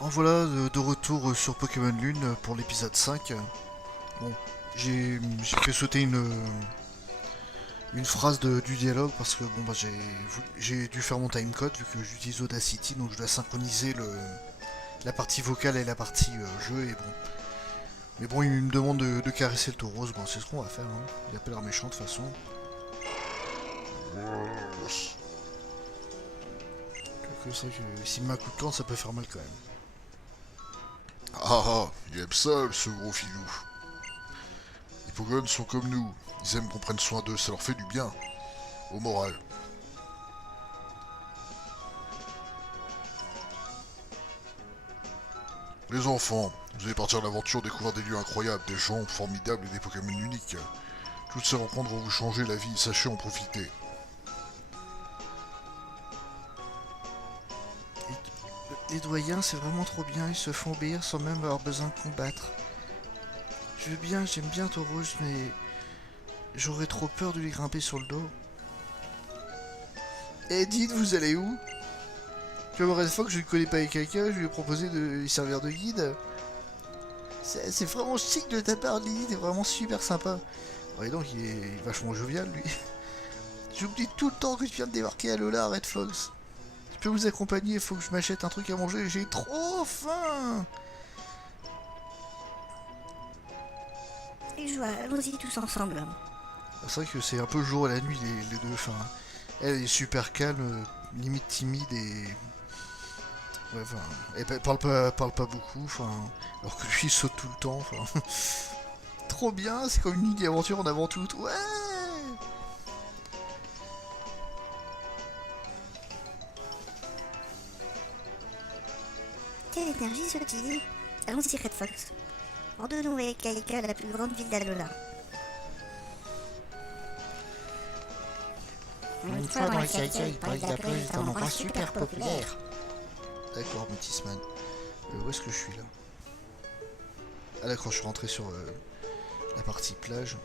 En voilà de retour sur Pokémon Lune pour l'épisode 5. Bon, j'ai fait sauter une phrase du dialogue parce que bon bah j'ai dû faire mon timecode vu que j'utilise Audacity, donc je dois synchroniser la partie vocale et la partie jeu et bon. Mais bon, il me demande de caresser le taureau, bon, c'est ce qu'on va faire, hein. Il a pas l'air méchant de toute façon. C'est vrai que s'il met un coup de camp, ça peut faire mal quand même. Ah ah, il aime ça, ce gros filou. Les Pokémon sont comme nous. Ils aiment qu'on prenne soin d'eux, ça leur fait du bien. Au moral. Les enfants, vous allez partir à l'aventure, découvrir des lieux incroyables, des gens formidables et des Pokémon uniques. Toutes ces rencontres vont vous changer la vie, sachez en profiter. Les doyens, c'est vraiment trop bien, ils se font obéir sans même avoir besoin de combattre. Je veux bien, j'aime bien Taurouge, mais j'aurais trop peur de lui grimper sur le dos. Eh, dites, vous allez où? Tu vois, la fois que je ne connais pas quelqu'un, je lui ai proposé de lui servir de guide. C'est vraiment chic de ta part, Lily, t'es vraiment super sympa. Ouais, donc il est vachement jovial, lui. J'oublie tout le temps que tu viens de débarquer à Lola, Red Fox. Je peux vous accompagner, il faut que je m'achète un truc à manger, j'ai trop faim. Et je vois, allons-y tous ensemble. C'est vrai que c'est un peu le jour et la nuit, les deux. Enfin, elle est super calme, limite timide et... Ouais, enfin, elle parle pas beaucoup, enfin, alors que lui il saute tout le temps, enfin... Trop bien, c'est comme une ligne d'aventure en avant toute, ouais. Quelle énergie ce petit. Allons-y, Red Fox. Rendons-nous avec Kaika, la plus grande ville d'Alola. Une fois dans les Kaika, il paraît que la plage est un endroit super populaire. D'accord, Métisman. Où est-ce que je suis là? Ah d'accord, je suis rentré sur la partie plage.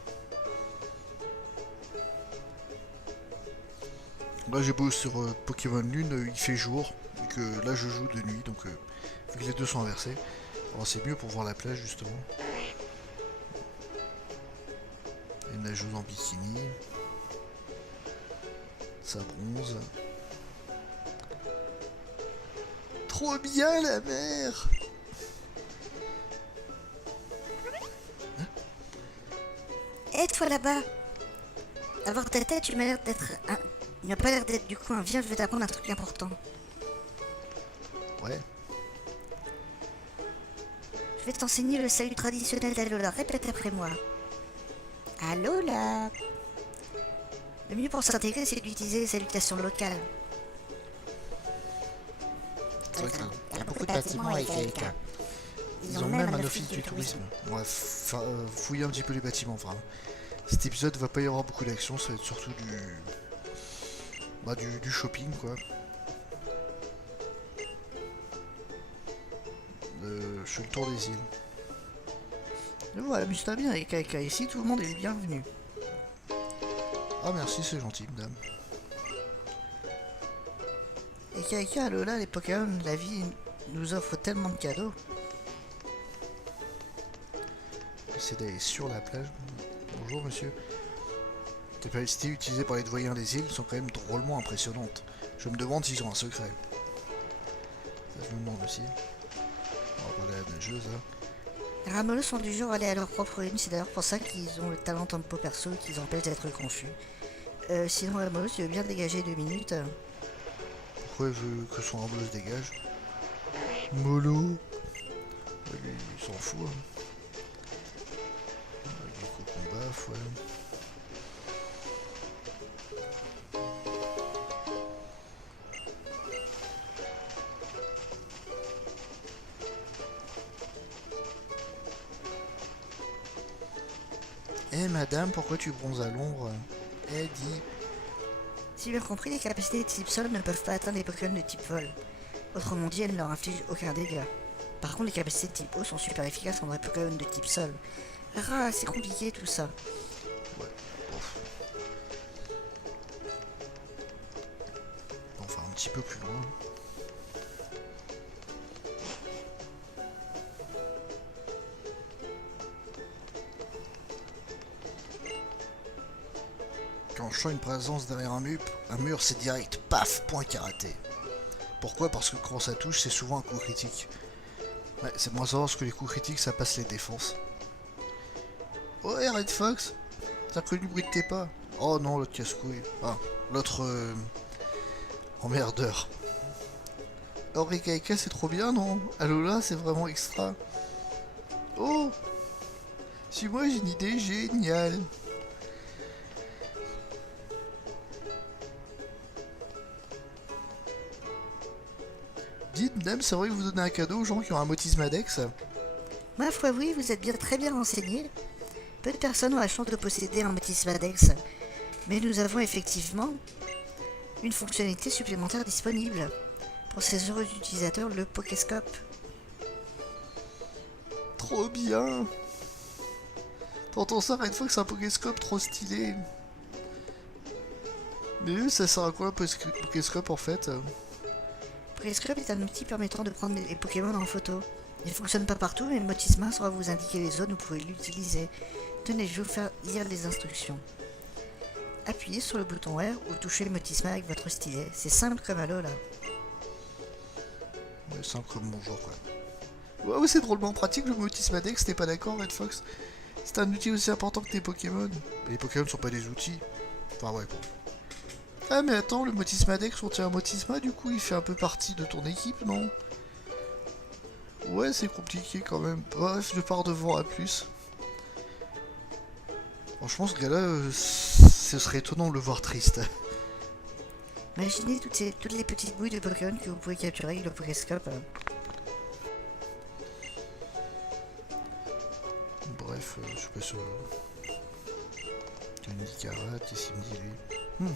Là j'ai beau sur Pokémon Lune, il fait jour, et que là je joue de nuit, donc vu que les deux sont inversés, alors c'est mieux pour voir la plage justement. Une nageuse en bikini. Ça bronze. Trop bien la mer! Hé, toi là-bas. À voir ta tête, tu m'as l'air d'être un... Il n'a pas l'air d'être du coin. Viens, je vais t'apprendre un truc important. Ouais. Je vais t'enseigner le salut traditionnel d'Alola. Répète après moi. Alola. Le mieux pour s'intégrer, c'est d'utiliser les salutations locales. C'est vrai que Il y a beaucoup de bâtiments avec Kaika. ils ont même un office du tourisme. Ouais, fouiller un petit peu les bâtiments, vraiment. Cet épisode va pas y avoir beaucoup d'action, ça va être surtout du shopping quoi. Je fais le tour des îles. Et voilà, amuse-toi bien avec Kaika, ici tout le monde est le bienvenu. Ah merci, c'est gentil madame. Et Kaika, Lola, les Pokémon, la vie nous offre tellement de cadeaux. J'essaie d'aller sur la plage. Bonjour monsieur. Les capacités utilisées par les doyens des îles sont quand même drôlement impressionnantes. Je me demande s'ils ont un secret. Ça, je me demande aussi. On va parler à la nageuse là. Les Ramolos sont du genre à aller à leur propre ligne. C'est d'ailleurs pour ça qu'ils ont le talent en beau perso et qu'ils empêchent d'être confus. Sinon, Ramolos, tu veux bien dégager 2 minutes. Pourquoi elle veut que son arbre se dégage? Molo. Ouais, lui, il s'en fout. Hein. Avec des cocons baf, ouais. Eh madame, pourquoi tu bronzes à l'ombre? Eh dis. Si j'ai bien compris, les capacités de type sol ne peuvent pas atteindre les Pokémon de type vol. Autrement dit, elles ne leur infligent aucun dégât. Par contre, les capacités de type eau sont super efficaces contre les Pokémon de type sol. Ah, c'est compliqué tout ça. Ouais, bof. Enfin, un petit peu plus loin. Quand je sens une présence derrière un mur c'est direct, paf, point karaté. Pourquoi? Parce que quand ça touche, c'est souvent un coup critique. Ouais, c'est moins savoir parce que les coups critiques, ça passe les défenses. Ouais, Red Fox, t'as reconnu le bruit de tes pas? Oh non, l'autre casse-couille. Ah, l'autre emmerdeur. Oh, Rekaeka, c'est trop bien, non? Alola, c'est vraiment extra. Oh, si moi j'ai une idée géniale. Dites, madame, c'est vrai que vous donnez un cadeau aux gens qui ont un Motisme Adex? Ma foi, oui, vous êtes bien très bien renseigné. Peu de personnes ont la chance de posséder un Motisme Adex, mais nous avons effectivement une fonctionnalité supplémentaire disponible pour ces heureux utilisateurs, le Pokéscope. Trop bien. T'entends ça, Red Fox, c'est un Pokéscope trop stylé. Mais eux, ça sert à quoi un Pokéscope en fait? Pokéscope est un outil permettant de prendre les Pokémon en photo. Il ne fonctionne pas partout, mais le Motisma saura vous indiquer les zones où vous pouvez l'utiliser. Tenez, je vais vous faire lire les instructions. Appuyez sur le bouton R ou touchez le Motisma avec votre stylet. C'est simple comme Alola. Ouais, simple comme mon genre, quoi. Ouais, c'est drôlement pratique le Motisme Adex, t'es pas d'accord, Red Fox? C'est un outil aussi important que tes Pokémon. Mais les Pokémon sont pas des outils. Enfin, ouais, bon. Ah, mais attends, le Motisme Adex contient un Motisma, du coup, il fait un peu partie de ton équipe, non? Ouais, c'est compliqué quand même. Bref, je pars devant à plus. Franchement, ce gars-là, ce serait étonnant de le voir triste. Imaginez toutes les petites bouilles de Pokémon que vous pouvez capturer avec le Pokéscope. Bref, je sais pas sur... Une Nicarat, ici me dit lui.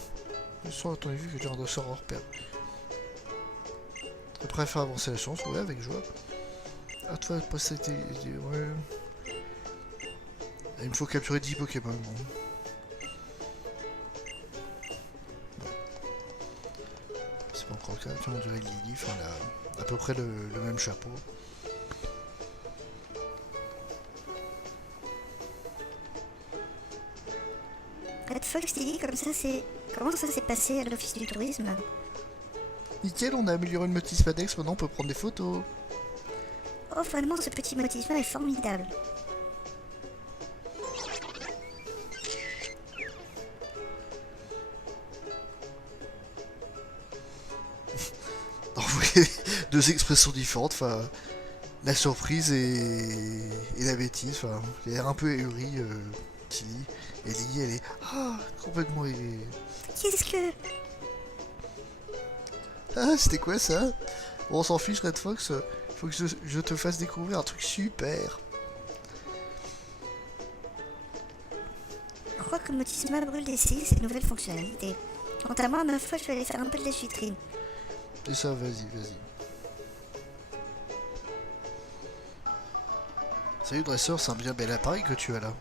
Je sens, attends, vu que j'ai un dossard hors pair. Je préfère avancer la chance, ouais, avec joie. Ah, toi, pas c'était... Ouais... Il me faut capturer 10 Pokémon, bon. C'est pas encore le cas, on dirait Lily, enfin, elle a à peu près le même chapeau. Red Fox, Lily, comme ça, c'est... Comment ça s'est passé à l'office du tourisme? Nickel, on a amélioré le Motisme Adex, maintenant on peut prendre des photos. Oh, vraiment, ce petit Motisma est formidable. Alors, vous voyez, deux expressions différentes, enfin, la surprise et la bêtise, enfin, il a l'air un peu ahuri, Tilly, et Lily, elle est complètement Qu'est-ce que... Ah, c'était quoi ça? Bon, on s'en fiche, Red Fox, faut que je te fasse découvrir un truc super. Je crois que le Motisma brûle d'essayer ses nouvelles fonctionnalités. Quant à moi, ma foi, je vais aller faire un peu de lèche vitrine. C'est ça, vas-y. Salut dresseur, c'est un bien bel appareil que tu as là.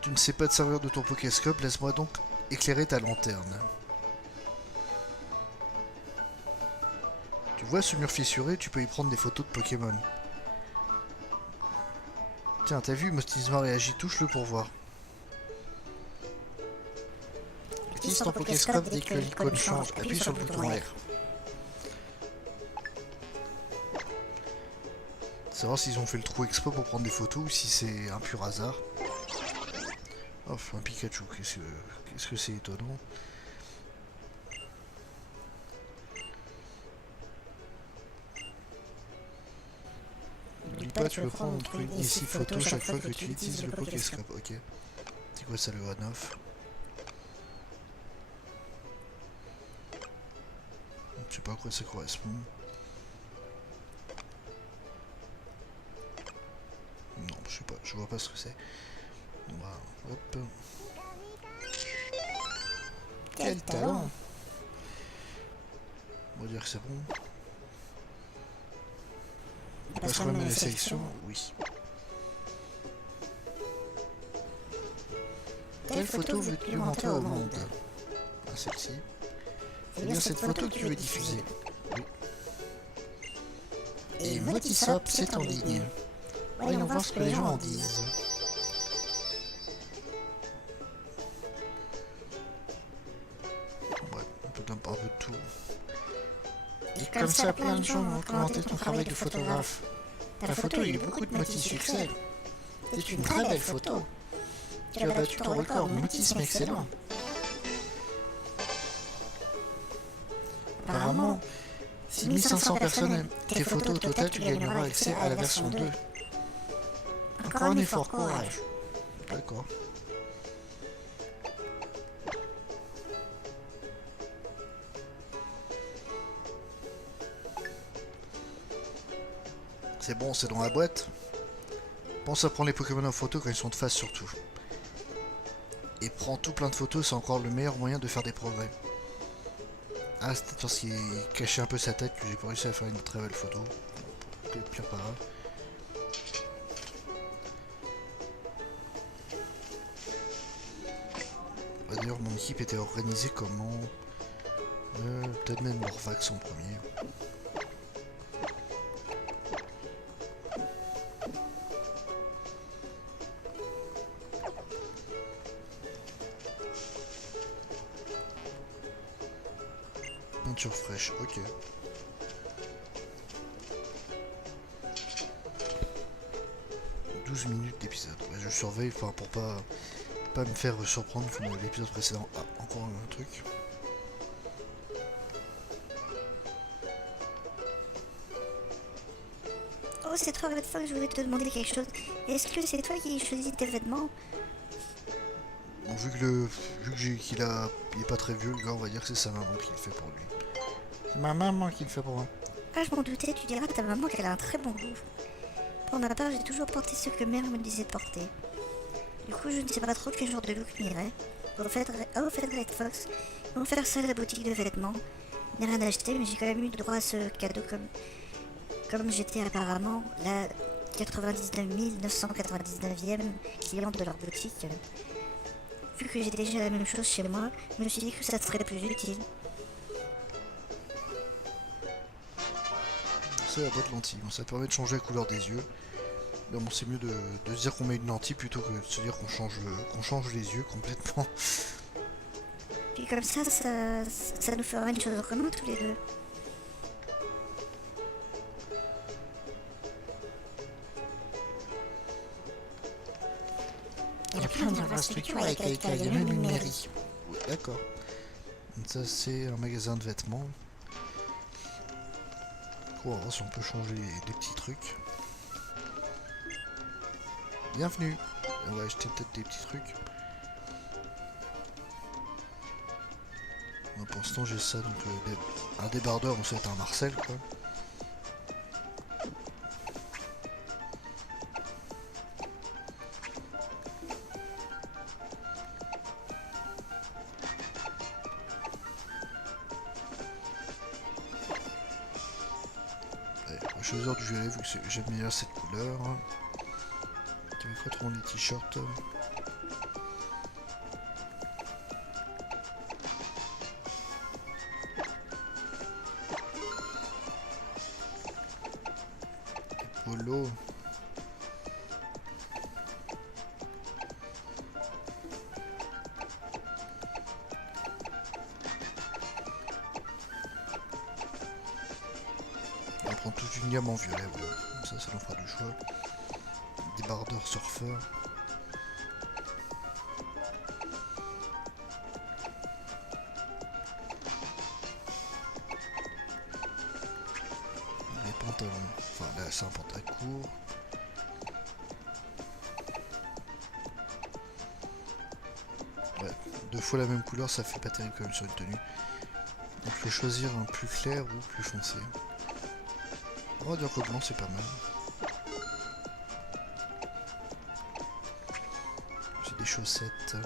Tu ne sais pas te servir de ton Pokéscope, laisse-moi donc éclairer ta lanterne. Tu vois ce mur fissuré, tu peux y prendre des photos de Pokémon. Tiens, t'as vu, Motisma réagit, touche-le pour voir. Utilise ton Pokéscope dès que l'icône change, appuie sur le bouton R. Savoir s'ils ont fait le trou expo pour prendre des photos ou si c'est un pur hasard. Oh, un Pikachu, qu'est-ce que c'est étonnant. N'oublie pas, tu peux prendre entre une et 6 photos chaque fois que tu utilises le Pokéscope, ok. C'est quoi ça, le on-off? Je sais pas à quoi ça correspond. Non, je sais pas, je vois pas ce que c'est. On va... Hop. Quel talent! On va dire que c'est bon. On passe quand même à la sélection, oui. Quelle photo veux-tu montrer au monde? Ah, celle-ci. C'est bien cette photo que tu veux diffuser. Oui. Et Motisop, c'est en ligne. Voyons voir ce que les gens en disent. tout. Et comme ça, plein de gens ont commenté ton travail de photographe. Ta photo a eu beaucoup de multi-succès. C'est une très belle photo. Tu as battu ton record, mutisme excellent. Apparemment, si 1500 personnes aiment tes photos au total, tu gagneras accès à la version 2. Encore un effort, courage. D'accord. C'est bon, c'est dans la boîte. Pense à prendre les Pokémon en photo quand ils sont de face surtout. Et prends tout plein de photos, c'est encore le meilleur moyen de faire des progrès. Ah, c'était parce qu'il cachait un peu sa tête que j'ai pas réussi à faire une très belle photo. Pire pas grave. Bah, d'ailleurs, mon équipe était organisée comment peut-être même Morvax en premier. Peinture fraîche, ok. « 12 minutes d'épisode. Ouais, je surveille pour pas me faire surprendre comme l'épisode précédent. Ah, encore un truc. Oh, c'est trop la fois que je voulais te demander quelque chose. Est-ce que c'est toi qui choisis tes vêtements? Bon, vu que qu'il est pas très vieux, le gars, on va dire que c'est sa maman qui le fait pour lui. C'est ma maman qui le fait pour moi. Ah, je m'en doutais, tu diras à ta maman qu'elle a un très bon goût. Pour ma part, j'ai toujours porté ce que mère me disait de porter. Du coup, je ne sais pas trop quel genre de look m'irait. Au fait, Red Fox, ils vont faire ça à la boutique de vêtements. Je n'ai rien acheté, mais j'ai quand même eu droit à ce cadeau comme j'étais apparemment la 99 999e cliente de leur boutique. Vu que j'ai déjà la même chose chez moi, je me suis dit que ça serait plus utile. C'est la boîte lentille. Bon, ça permet de changer la couleur des yeux. Mais bon, c'est mieux de se dire qu'on met une lentille plutôt que de se dire qu'on change les yeux complètement. Puis comme ça nous fera une chose en commun tous les deux. Il y a plein d'infrastructures avec lesquelles il y a même une mairie. Oui, d'accord. Donc ça, c'est un magasin de vêtements. On va voir si on peut changer des petits trucs. Bienvenue. On va acheter peut-être des petits trucs. Bon, pour l'instant j'ai ça, donc un débardeur, on sait un Marcel quoi. Ouais, on va choisir du violet vu que j'aime bien cette couleur. Tu veux quoi trop les t-shirts? Polo. On va prendre toute une gamme en violet, voilà. Comme ça nous fera du choix. Débardeur surfeur. Les pantalons. Enfin là c'est un pantalon court. Ouais, deux fois la même couleur ça fait pas terrible quand même sur une tenue. Donc il faut choisir un plus clair ou plus foncé. On va dire que le blanc c'est pas mal. J'ai des chaussettes.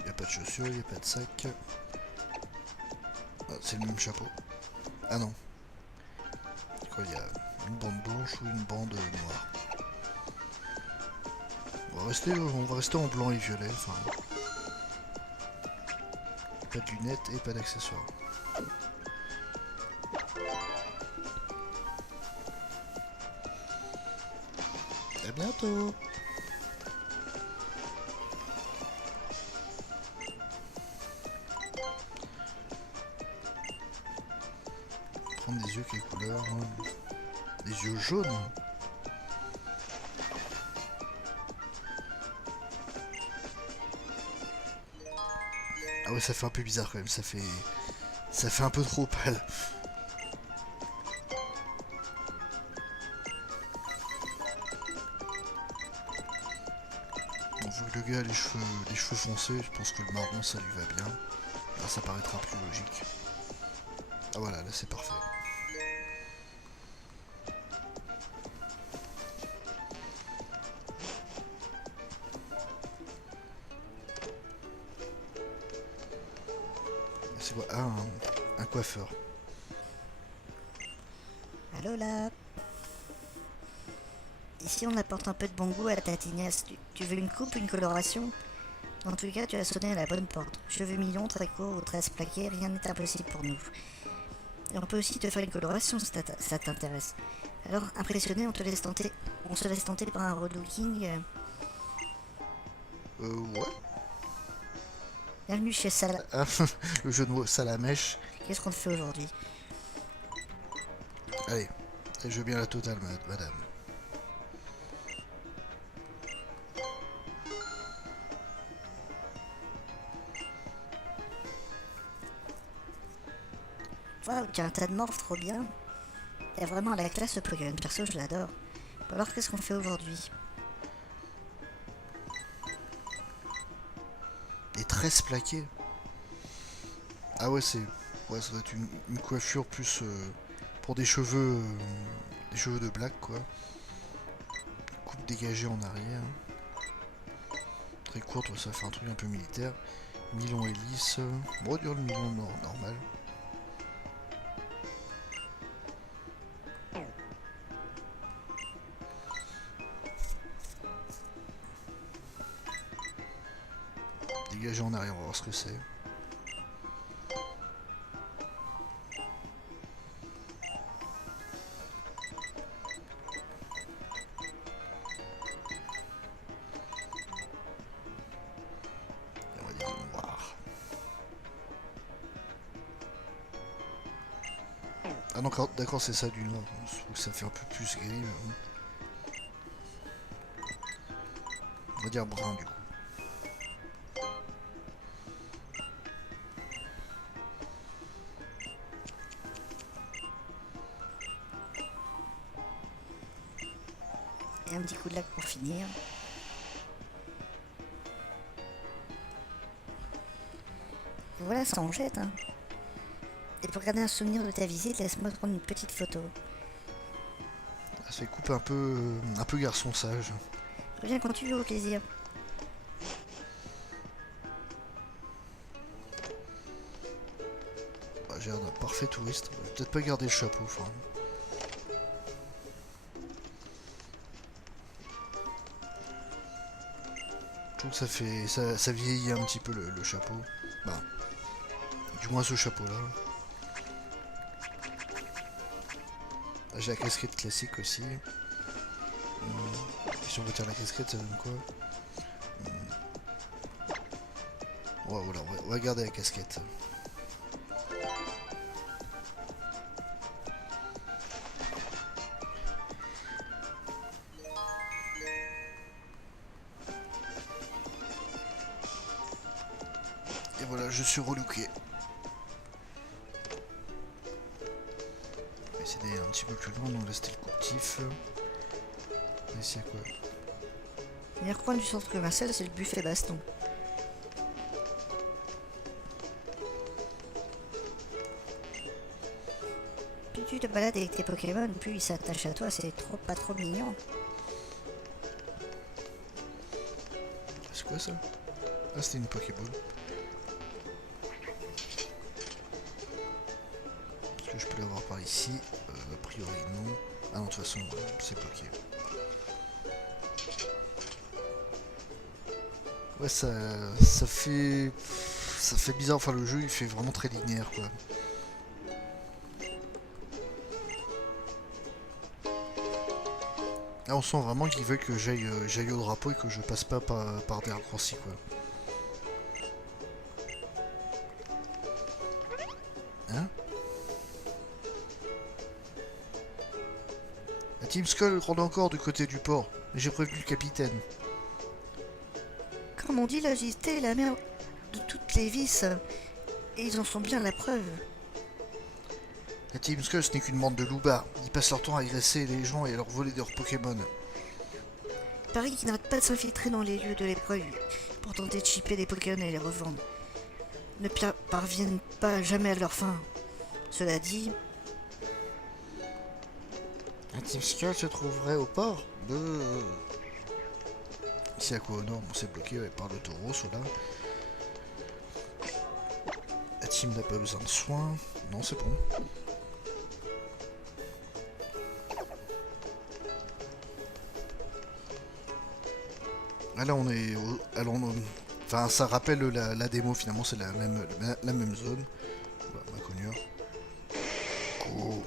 Il n'y a pas de chaussures, il n'y a pas de sac. Ah, c'est le même chapeau. Ah non. Quoi, il y a une bande blanche ou une bande noire. On va rester en blanc et violet. Enfin, pas de lunettes et pas d'accessoires. bientôt. Prendre des yeux, quelle couleur? Des yeux jaunes. Ah ouais, ça fait un peu bizarre quand même, ça fait un peu trop pâle. Bon, vu que le gars a les cheveux foncés, je pense que le marron ça lui va bien. Là ça paraîtra plus logique. Ah voilà, là c'est parfait. C'est quoi? Ah, un coiffeur. Allô là. Ici on apporte un peu de bon goût à la tatinasse. Tu veux une coupe, une coloration? En tout cas, tu as sonné à la bonne porte. Cheveux mignons, très courts ou tresses plaquées, rien n'est impossible pour nous. Et on peut aussi te faire une coloration si ça t'intéresse. Alors, impressionné, on se laisse tenter par un relooking. Ouais. Bienvenue chez Sala. Ah, le jeu de mots Salamèche. Qu'est-ce qu'on te fait aujourd'hui? Allez, je veux bien la totale, madame. Waouh, tu as un tas de morphes, trop bien. Il y a vraiment la classe ce Pokémon, perso je l'adore. Alors qu'est-ce qu'on fait aujourd'hui? Des tresses plaquées. Ah ouais, ouais, ça doit être une coiffure plus pour des cheveux de black quoi. Coupe dégagée en arrière. Très courte, ouais, ça fait un truc un peu militaire. Milon et lisse. Bon, dire le milon normal. Dégagé en arrière, on va voir ce que c'est. Et on va dire noir. Ah non, d'accord, c'est ça du noir. Je trouve que ça fait un peu plus gris. Mais... on va dire brun du coup. Et un petit coup de lac pour finir. Et voilà, ça en jette, hein. Et pour garder un souvenir de ta visite, laisse-moi prendre une petite photo. Ça fait coupe un peu garçon sage. Reviens quand tu veux, au plaisir. Bah, j'ai l'air d'un parfait touriste. Je vais peut-être pas garder le chapeau, enfin. Je trouve que ça vieillit un petit peu le chapeau. Bah, du moins ce chapeau-là. J'ai la casquette classique aussi. Et si on retire la casquette, ça donne quoi? Ouais, voilà, on va garder la casquette. Et voilà, je suis relooké. On va essayer d'aller un petit peu plus loin, donc là c'était le coupe-tif. Ici à quoi? Le meilleur coin du centre commercial, c'est le buffet baston. Plus tu te balades avec tes Pokémon, plus ils s'attachent à toi, c'est pas trop mignon. C'est quoi ça? Ah, c'était une Pokéball. Est-ce que je peux l'avoir par ici? A priori non. Ah non, de toute façon, c'est bloqué. Ouais, ça fait bizarre. Enfin, le jeu, il fait vraiment très linéaire, quoi. Là, on sent vraiment qu'ils veulent que j'aille au drapeau et que je passe pas par des raccourcis, quoi. Hein? La Team Skull rôde encore du côté du port, mais j'ai prévenu le capitaine. Comme on dit, l'agilité est la mère de toutes les vices. Et ils en sont bien la preuve. La Team Skull, ce n'est qu'une bande de loupards. Ils passent leur temps à agresser les gens et à leur voler leurs Pokémon. Il paraît qu'ils n'arrêtent pas de s'infiltrer dans les lieux de l'épreuve pour tenter de chipper des Pokémon et les revendre. Ils ne parviennent pas jamais à leur fin. Cela dit, La Team Skull se trouverait au port de... Ici à quoi au nord, on s'est bloqué ouais, par le taureau, là. La team n'a pas besoin de soins. Non, c'est bon. Ah, là, on est... Enfin, ça rappelle la démo, finalement, c'est la même zone. Voilà, Maconieur. Oh.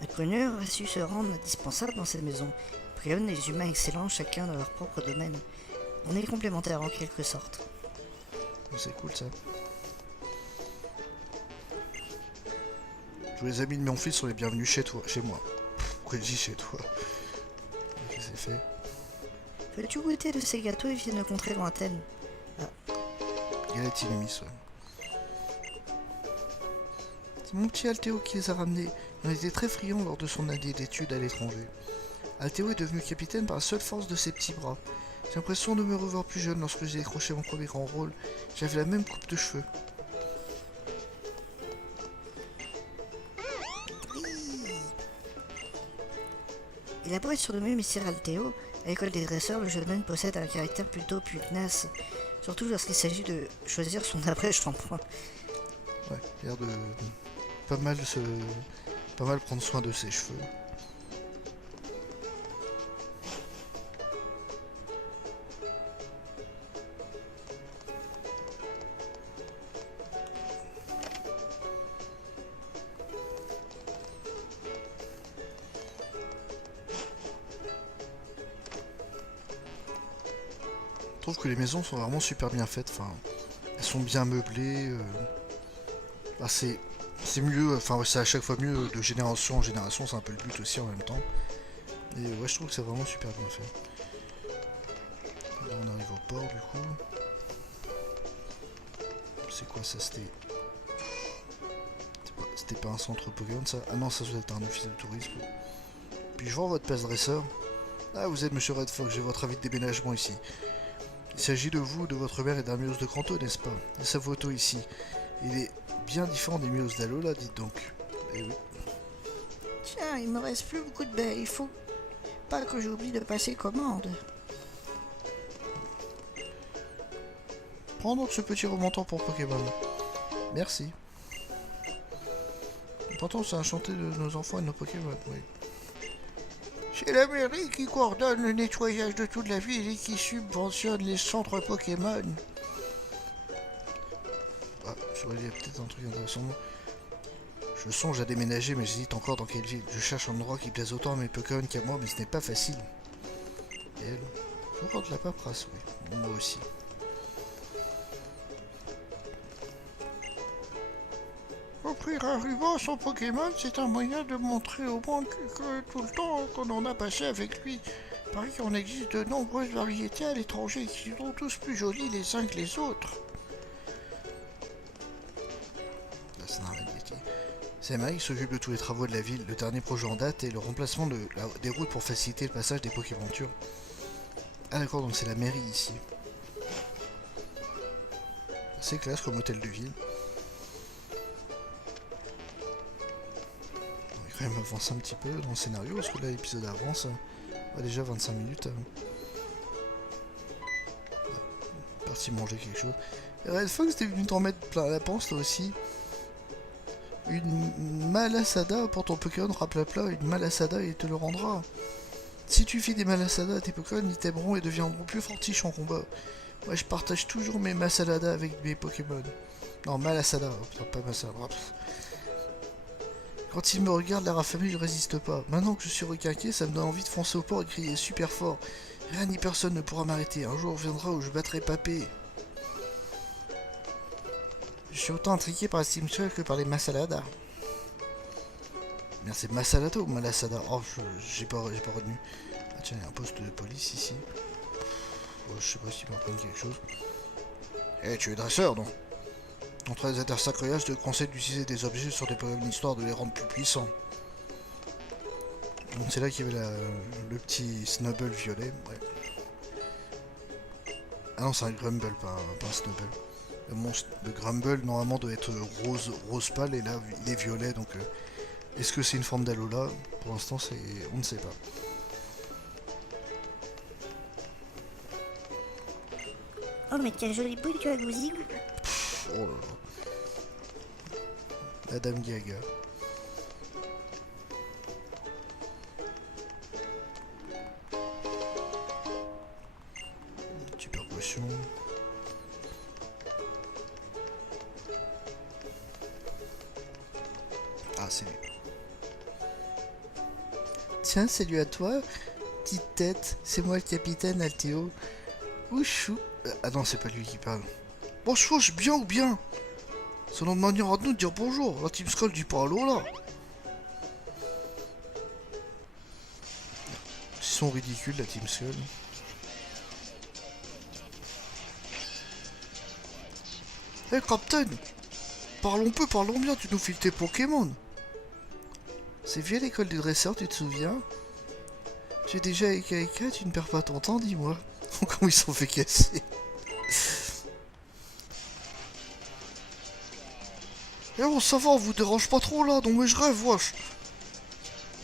Maconieur a su se rendre indispensable dans cette maison. Pokémon et les humains excellents, chacun dans leur propre domaine. On est complémentaires en quelque sorte. C'est cool ça. Tous les amis de mon fils sont les bienvenus chez toi, chez moi. Pourquoi je dis chez toi? Ok, c'est fait. Veux-tu goûter de ces gâteaux? Ils viennent de contrées lointaines. Il y a la team Miss, ouais. C'est mon petit Altéo qui les a ramenés. Il en était très friand lors de son année d'études à l'étranger. Altéo est devenu capitaine par la seule force de ses petits bras. J'ai l'impression de me revoir plus jeune lorsque j'ai décroché mon premier grand rôle. J'avais la même coupe de cheveux. Il a beau être surnommé Messire Altéo, à l'école des dresseurs, le jeune homme possède un caractère plutôt pugnace, surtout lorsqu'il s'agit de choisir son après-shampoing. Ouais, il a l'air de pas mal prendre soin de ses cheveux. Je trouve que les maisons sont vraiment super bien faites, enfin, elles sont bien meublées, bah, c'est mieux, enfin ouais, c'est à chaque fois mieux de génération en génération, c'est un peu le but aussi en même temps. Et ouais, je trouve que c'est vraiment super bien fait. Là on arrive au port du coup. C'est quoi ça, c'était pas un centre Pokémon ça? Ah non, ça doit être un office de tourisme. Puis je vois votre passe dresseur. Ah, vous êtes monsieur Red Fox, j'ai votre avis de déménagement ici. Il s'agit de vous, de votre mère et d'un Mios de Kanto, n'est-ce pas? Et sa photo ici. Il est bien différent des Mios d'Alola, dites donc. Eh oui. Tiens, il me reste plus beaucoup de baies, il faut pas que j'oublie de passer commande. Prends donc ce petit remontant pour Pokémon. Merci. Pourtant, c'est enchanté de nos enfants et de nos Pokémon, oui. C'est la mairie qui coordonne le nettoyage de toute la ville et qui subventionne les centres Pokémon. Ah, je vois, il y a peut-être un truc intéressant. Je songe à déménager, mais j'hésite encore dans quelle ville. Je cherche un endroit qui plaise autant à mes Pokémon qu'à moi, mais ce n'est pas facile. Et elle? Faut encore de la paperasse, oui. Moi aussi. Offrir un ruban à son Pokémon, c'est un moyen de montrer au monde que tout le temps qu'on en a passé avec lui. Il paraît qu'on existe de nombreuses variétés à l'étranger qui sont tous plus jolis les uns que les autres. C'est Marie qui s'occupe de tous les travaux de la ville. Le dernier projet en date est le remplacement des routes pour faciliter le passage des Pokémontures. Ah d'accord, donc c'est la mairie ici. C'est classe comme hôtel de ville. On va quand même avancer un petit peu dans le scénario, parce que là l'épisode avance. Déjà 25 minutes. Parti manger quelque chose. Et Red Fox, t'es venu t'en mettre plein la panse toi aussi. Une Malasada pour ton Pokémon Raplapla, une Malasada il te le rendra. Si tu fais des Malasada à tes Pokémon, ils t'aimeront et deviendront plus fortiches en combat. Moi je partage toujours mes Masalada avec mes Pokémon. Non, Malasada, pas Masalada. Quand il me regarde l'air affamé, je résiste pas. Maintenant que je suis requinqué, ça me donne envie de foncer au port et crier super fort. Rien ni personne ne pourra m'arrêter. Un jour viendra où je battrai Papé. Je suis autant intrigué par la Steam Shell que par les Masaladas. Merde, c'est Masalada ou Malasada? Oh, j'ai pas retenu. Ah tiens, il y a un poste de police ici. Oh, je sais pas s'il m'apprend quelque chose. Eh, tu es dresseur, non? Entre les intersacroyages, je te conseille d'utiliser des objets sur des Pokémon histoire de les rendre plus puissants. Donc c'est là qu'il y avait le petit Snubble violet. Ouais. Ah non, c'est un Grumble, pas un Snubble. Le Grumble, normalement, doit être rose pâle, et là, il est violet, donc... est-ce que c'est une forme d'Alola? Pour l'instant, on ne sait pas. Oh, mais quelle jolie bouille tu as, Gouzi. Oh là là. La Dame Gaga. Super potion. Ah, c'est lui. Tiens, salut à toi, petite tête. C'est moi le capitaine Altéo. Ouchou. Ah non, c'est pas lui qui parle. Bonjour, bien ou bien? C'est notre manière à nous de dire bonjour. La Team Skull dit pas allô là. Ils sont ridicules, la Team Skull. Eh, Captain, parlons peu, parlons bien, tu nous files tes Pokémon. C'est vieux l'école des dresseurs, tu te souviens? Tu es déjà avec Aika, tu ne perds pas ton temps, dis-moi. Comment ils sont fait casser. Eh oh, ça va, on vous dérange pas trop là, non mais je rêve, wesh.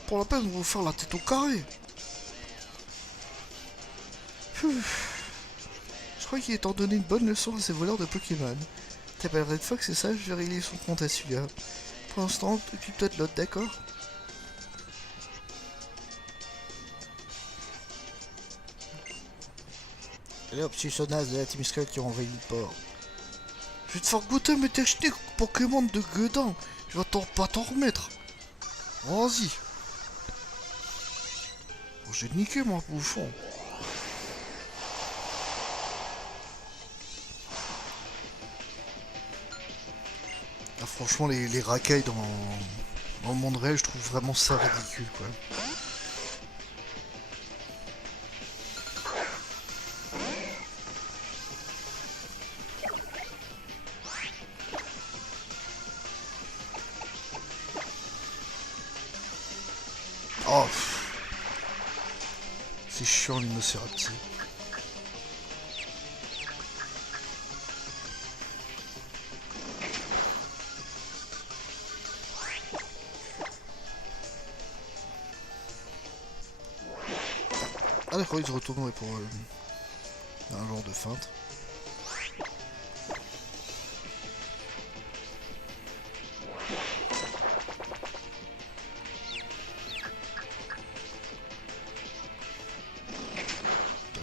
Pour la peine, on va vous faire la tête au carré. Je crois qu'il est temps de donner une bonne leçon à ces voleurs de Pokémon. T'appelles Red Fox, c'est ça? Je vais régler son compte à celui-là. Pour l'instant, occupe-toi de l'autre, d'accord? Allez hop, c'est Sonas de la Team Skull qui a envahi le port. Je vais te faire goûter mes techniques Pokémon de gueudin. Je vais pas t'en remettre. Vas-y. Oh, j'ai niqué mon bouffon. Ah, franchement, les racailles dans le monde réel, je trouve vraiment ça ridicule, quoi. Oh, c'est chiant l'innocérapti. Ah d'accord, ils se retournent pour un genre de feinte.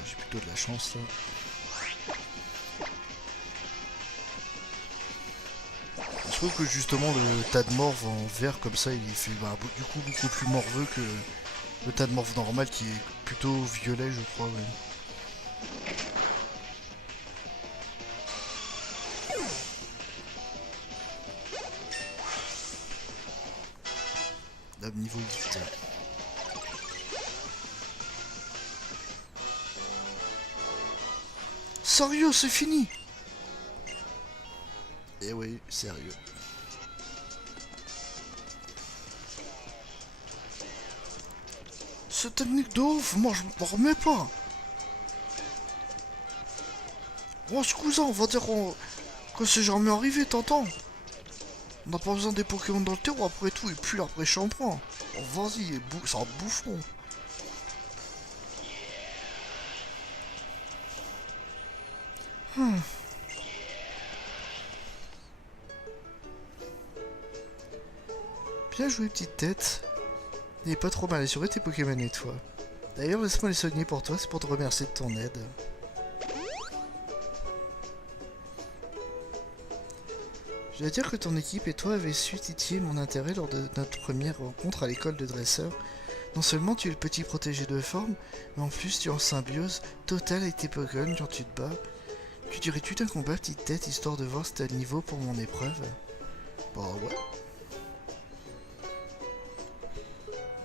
J'ai plutôt de la chance là. Je trouve que justement le tas de morve en vert comme ça, il fait du coup beaucoup plus morveux que le tas de morve normal qui est plutôt violet, je crois. Ouais. Là, niveau 8. Sérieux, c'est fini. Eh oui, sérieux. Cette technique de ouf, moi je m'en remets pas. Oh, cousin, on va dire que c'est jamais arrivé, t'entends? On n'a pas besoin des Pokémon dans le terreau après tout, et puis après Champrant. Oh, vas-y, c'est un bouffon. Bien joué, petite tête. Il est pas trop mal assuré tes Pokémon et toi. D'ailleurs, laisse-moi les soigner pour toi, c'est pour te remercier de ton aide. Je dois dire que ton équipe et toi avez su titiller mon intérêt lors de notre première rencontre à l'école de dresseur. Non seulement tu es le petit protégé de forme, mais en plus tu es en symbiose totale avec tes Pokémon quand tu te bats. Tu dirais-tu d'un combat petite tête histoire de voir si t'as le niveau pour mon épreuve? Bah ouais.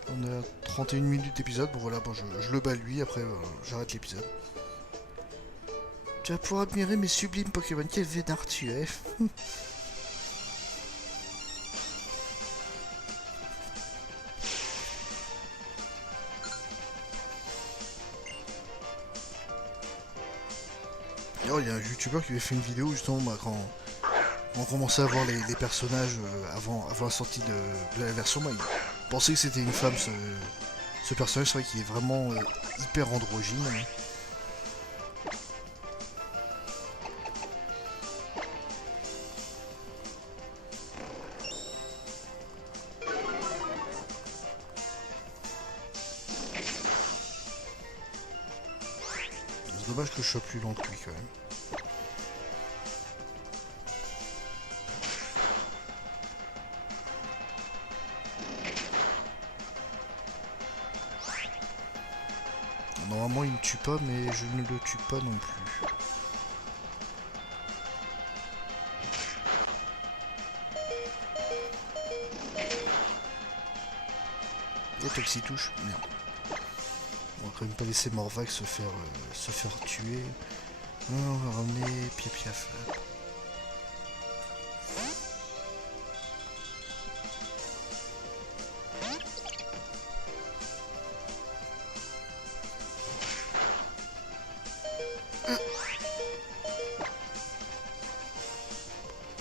On a 31 minutes d'épisode, bon voilà, bon, je le bats lui, après j'arrête l'épisode. Tu vas pouvoir admirer mes sublimes Pokémon, quel vénard tu es. Oh, il y a un youtubeur qui avait fait une vidéo justement quand on commençait à voir les personnages avant la sortie de la version. Moi, il pensait que c'était une femme ce personnage, c'est vrai qu'il est vraiment hyper androgyne. C'est dommage que je sois plus lent que lui quand même. Normalement il me tue pas, mais je ne le tue pas non plus. Et Toxie touche, merde. On va quand même pas laisser Morvax se faire tuer. On va ramener Piaf.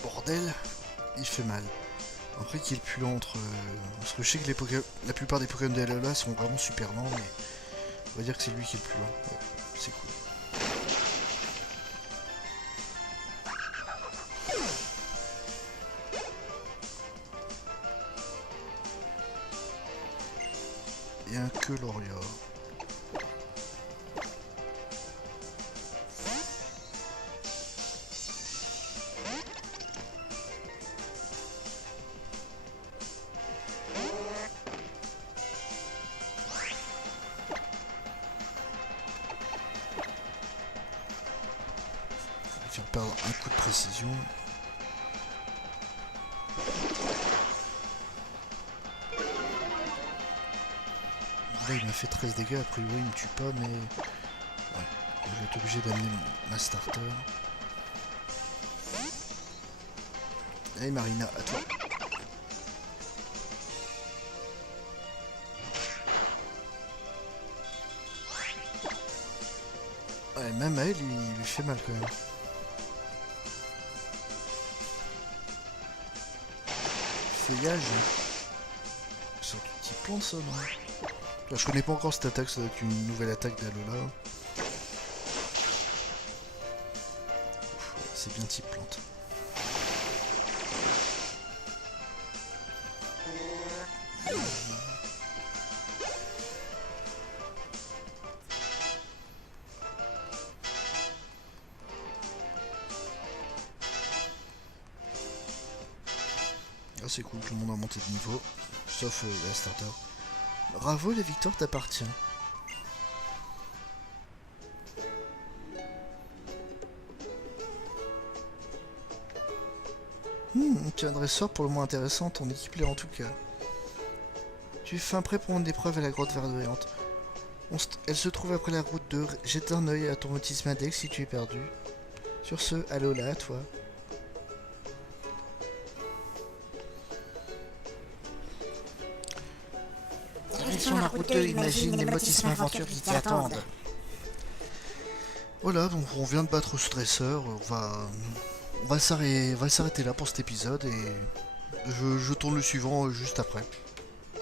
Bordel, il fait mal. Après qu'il est le plus lent entre... parce que je sais que la plupart des Pokémon de Alola sont vraiment super lents, mais on va dire que c'est lui qui est le plus lent. Ouais, c'est cool. Il y a un que Loria. Faire perdre un coup de précision. Là il m'a fait 13 dégâts, a priori il me tue pas, mais ouais, je vais être obligé d'amener ma starter. Allez Marina, à toi. Ouais, même à elle il lui fait mal quand même. Feuillage. C'est un petit plante ça, non? Là, je connais pas encore cette attaque, ça doit être une nouvelle attaque d'Alola. C'est bien type plante. Ah c'est cool, tout le monde a monté de niveau, sauf la starter. Bravo, la victoire t'appartient. Tu as un dresseur pour le moins intéressant, ton équipe l'est en tout cas. Tu es fin prêt pour une épreuve à la grotte verdoyante. Elle se trouve après la route 2, jette un œil à ton autisme index si tu es perdu. Sur ce, Alola, à toi. Direction la route 2, imagine les motismes aventures qui t'y attendent. Voilà, donc on vient de battre ce dresseur, on va s'arrêter là pour cet épisode et je tourne le suivant juste après.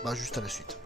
Bah juste à la suite.